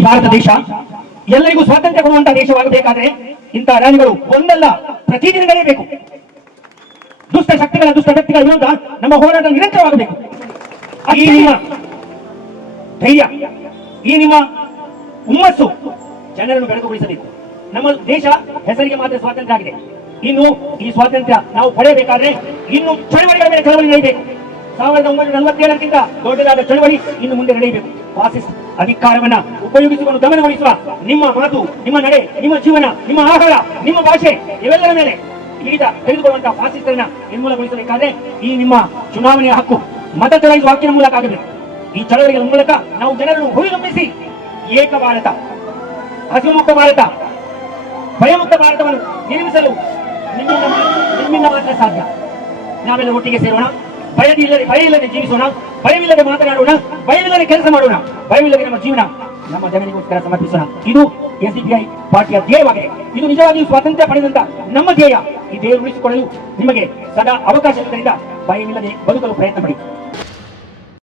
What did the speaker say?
ಈ ಭಾರತ ದೇಶ ಎಲ್ಲರಿಗೂ ಸ್ವಾತಂತ್ರ್ಯ ಕೊಡುವಂತಹ ದೇಶವಾಗಬೇಕಾದ್ರೆ ಇಂತಹ ರಾಣಿಗಳು ಒಂದಲ್ಲ ಪ್ರತಿದಿನ ನಡೆಯಬೇಕು ದುಷ್ಟ ಶಕ್ತಿಗಳ ದುಷ್ಟ ವ್ಯಕ್ತಿಗಳ ವಿರುದ್ಧ ನಮ್ಮ ಹೋರಾಟ ನಿರಂತರವಾಗಬೇಕು. ಈ ನಿಮ್ಮ ಧೈರ್ಯ ಈ ನಿಮ್ಮ ಹುಮ್ಮಸ್ಸು ಜನರನ್ನು ಬೆಳಗುಗೊಳಿಸಬೇಕು ನಮ್ಮ ದೇಶ ಹೆಸರಿಗೆ ಮಾತ್ರ ಸ್ವಾತಂತ್ರ್ಯ ಆಗಿದೆ. ಇನ್ನು ಈ ಸ್ವಾತಂತ್ರ್ಯ ನಾವು ಪಡೆಯಬೇಕಾದ್ರೆ ಇನ್ನು ಚಳವಳಿಗಳ ಮೇಲೆ ಚಳವಳಿ ನಡೆಯಬೇಕು. ಸಾವಿರದ ಒಂಬೈನೂರ ನಲವತ್ತೇಳಕ್ಕಿಂತ ದೊಡ್ಡದಾದ ಚಳವಳಿ ಇನ್ನು ಮುಂದೆ ನಡೆಯಬೇಕು. ಫಾಸಿಸ್ಟ್ ಅಧಿಕಾರವನ್ನ ಉಪಯೋಗಿಸಿಕೊಂಡು ಗಮನಗೊಳಿಸುವ ನಿಮ್ಮ ಮಾತು, ನಿಮ್ಮ ನಡೆ, ನಿಮ್ಮ ಜೀವನ, ನಿಮ್ಮ ಆಹಾರ, ನಿಮ್ಮ ಭಾಷೆ ಇವೆಲ್ಲರ ಮೇಲೆ ಹಿಡಿತ ತೆಗೆದುಕೊಳ್ಳುವಂತಹ ಫಾಸಿಸ್ಟರನ್ನ ನಿರ್ಮೂಲಗೊಳಿಸಬೇಕಾದ್ರೆ ಈ ನಿಮ್ಮ ಚುನಾವಣೆಯ ಹಕ್ಕು ಮತ ಚಲಾಯಿಸುವ ಹಕ್ಕಿನ ಮೂಲಕ ಆಗಬೇಕು ಈ ಚಳವಳಿಗಳ ಮೂಲಕ ನಾವು ಜನರನ್ನು ಹುರಿದುಂಬಿಸಿ ಏಕ ಭಾರತ ಹಸಿಮುಕ್ತ ಭಾರತ, ಭಯಮುಕ್ತ ಭಾರತವನ್ನು ನಿರ್ಮಿಸಲು ನಿಮ್ಮಿಂದ ನಿಮ್ಮಿಂದ ಮಾತ್ರ ಸಾಧ್ಯ. ನಾವೆಲ್ಲ ಒಟ್ಟಿಗೆ ಸೇರೋಣ. ಭಯದಿಲ್ಲದೆ ಭಯ ಇಲ್ಲದೆ ಜೀವಿಸೋಣ, ಭಯವಿಲ್ಲದೆ ಮಾತನಾಡೋಣ, ಭಯವಿಲ್ಲದೆ ಕೆಲಸ ಮಾಡೋಣ, ಭಯವಿಲ್ಲದೆ ನಮ್ಮ ಜೀವನ, ನಮ್ಮ ಜನರಿಗೋಸ್ಕರ ಸಮರ್ಪಿಸೋಣ. ಇದು ಎಸ್ ಐ ಪಾರ್ಟಿಯ ಧ್ಯೇಯವಾಗಿದೆ. ಇದು ನಿಜವಾಗಿಯೂ ಸ್ವಾತಂತ್ರ್ಯ ಪಡೆದಂತ ನಮ್ಮ ಧ್ಯೇಯ. ಈ ಧ್ಯೇಯ ಉಳಿಸಿಕೊಳ್ಳಲು ನಿಮಗೆ ಸದಾ ಅವಕಾಶ ಇರುವುದರಿಂದ ಭಯವಿಲ್ಲದೆ ಬದುಕಲು ಪ್ರಯತ್ನ ಪಡಿ